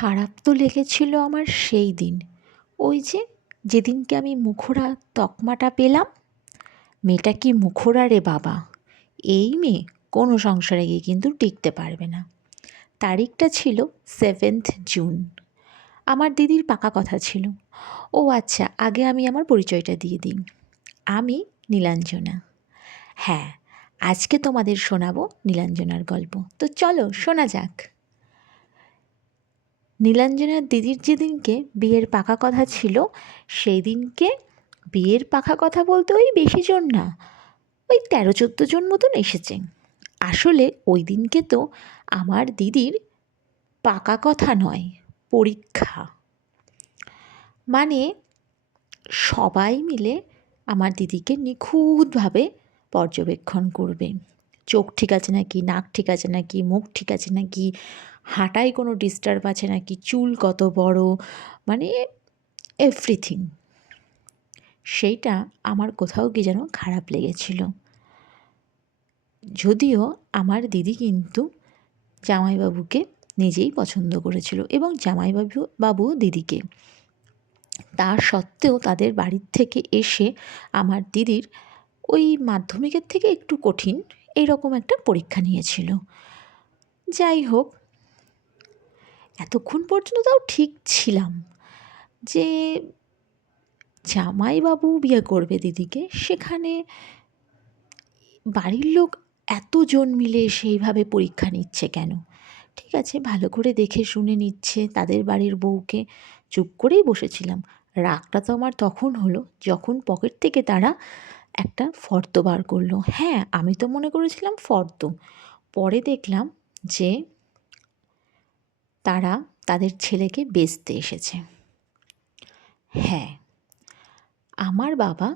খারাপ তো লেগেছিল আমার সেই দিন। ওই যে যেদিনকে আমি মুখোরা তকমাটা পেলাম, মেয়েটা কি মুখোরা রে বাবা? এই মেয়ে কোনো সংসারে গিয়ে কিন্তু টিকতে পারবে না। তারিখটা ছিল সেভেন্থ জুন আমার দিদির পাকা কথা ছিল। ও আচ্ছা আগে আমি আমার পরিচয়টা দিয়ে দিই। আমি নীলাঞ্জনা। হ্যাঁ আজকে তোমাদের শোনাবো নীলাঞ্জনার গল্প। তো চলো, শোনা যাক। নীলাঞ্জনার দিদির যেদিনকে বিয়ের পাকা কথা ছিল সেই দিনকে বিয়ের পাকা কথা বলতে ওই বেশি জন না, ওই তেরো চোদ্দ জন মতন এসেছে। আসলে ওই দিনকে তো আমার দিদির পাকা কথা নয়, পরীক্ষা। মানে সবাই মিলে আমার দিদিকে নিখুঁতভাবে পর্যবেক্ষণ করবে। চোখ ঠিক আছে নাকি, নাক ঠিক আছে নাকি, মুখ ঠিক আছে নাকি, হাঁটায় কোনো ডিস্টার্ব আছে নাকি, চুল কত বড় মানে এভরিথিং সেইটা আমার কোথাও কি যেন খারাপ লেগেছিল। যদিও আমার দিদি কিন্তু জামাইবাবুকে নিজেই পছন্দ করেছিল এবং জামাইবাবু বাবু দিদিকে। তা সত্ত্বেও তাদের বাড়ির থেকে এসে আমার দিদির ওই মাধ্যমিকের থেকে একটু কঠিন এই রকম একটা পরীক্ষা নিয়েছিল। যাই হোক, এতক্ষণ পর্যন্ত তাও ঠিক ছিলাম যে জামাইবাবু বিয়ে করবে দিদিকে। সেখানে বাড়ির লোক এতজন মিলে সেইভাবে পরীক্ষা নিচ্ছে কেন? ঠিক আছে, ভালো করে দেখে শুনে নিচ্ছে তাদের বাড়ির বউকে। চুপ করেই বসেছিলাম। রাগটা তো আমার তখন হলো, যখন পকেট থেকে তারা একটা ফর্দ বার করল। হ্যাঁ আমি তো মনে করেছিলাম ফর্দ। পরে দেখলাম যে তারা তাদের ছেলেকে বেচতে এসেছে। হ্যাঁ আমার বাবা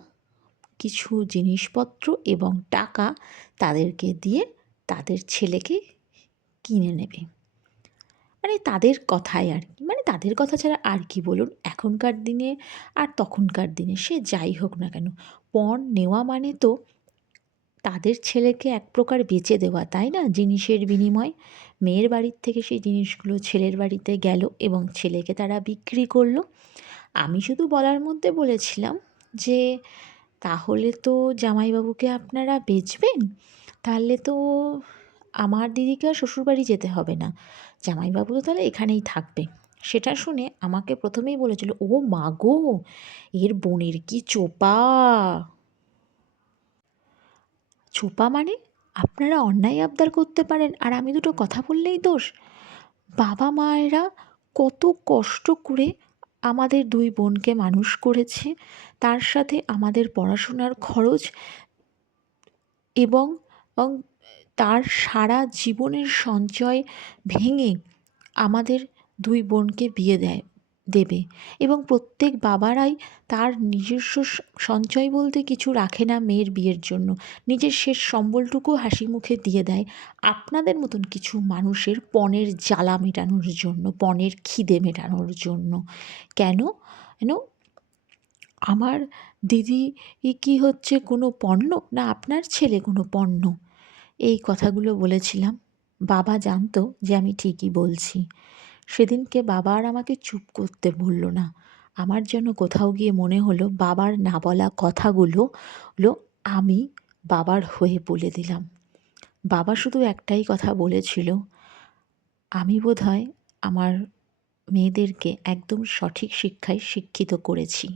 কিছু জিনিসপত্র এবং টাকা তাদেরকে দিয়ে তাদের ছেলেকে কিনে নেবে। মানে তাদের কথাই আর কি। মানে তাদের কথা ছাড়া আর কি বলুন? এখনকার দিনে আর তখনকার দিনে সে যাই হোক না কেন। পণ নেওয়া মানে তো তাদের ছেলেকে এক প্রকার বেচে দেওয়া, তাই না? জিনিসের বিনিময়। মেয়ের বাড়ির থেকে সেই জিনিসগুলো ছেলের বাড়িতে গেল এবং ছেলেকে তারা বিক্রি করল। আমি শুধু বলার মধ্যে বলেছিলাম যে, তাহলে তো জামাইবাবুকে আপনারা বেচবেন? তাহলে তো আমার দিদিকে আর শ্বশুরবাড়ি যেতে হবে না। জামাইবাবু তো তাহলে এখানেই থাকবে। সেটা শুনে আমাকে প্রথমেই বলেছিল, ও মা গো, এর বোনের কি চোপা? চোপা মানে আপনারা অন্যায় আবদার করতে পারেন আর আমি দুটো কথা বললেই দোষ। বাবা মায়েরা কত কষ্ট করে আমাদের দুই বোনকে মানুষ করেছে, তার সাথে আমাদের পড়াশোনার খরচ এবং তার সারা জীবনের সঞ্চয় ভেঙে আমাদের দুই বোনকে বিয়ে দেয়, দেবে এবং প্রত্যেক বাবারাই তার নিজস্ব সঞ্চয় বলতে কিছু রাখে না মেয়ের বিয়ের জন্য। নিজের শেষ সম্বলটুকু হাসি মুখে দিয়ে দেয়। আপনাদের মতন কিছু মানুষের পণের জ্বালা মেটানোর জন্য, পণের খিদে মেটানোর জন্য। কেন? কেন? আমার দিদি কি হচ্ছে কোনো পণ্য? না আপনার ছেলে কোনো পণ্য? এই কথাগুলো বলেছিলাম। বাবা জানতো যে আমি ঠিকই বলছি। সেদিনকে বাবা আর আমাকে চুপ করতে বলল না। আমার যেন কোথাও গিয়ে মনে হলো বাবার না বলা কথাগুলো হলো আমি বাবার হয়ে বলে দিলাম। বাবা শুধু একটাই কথা বলেছিল, আমি বোধহয় আমার মেয়েদেরকে একদম সঠিক শিক্ষায় শিক্ষিত করেছি।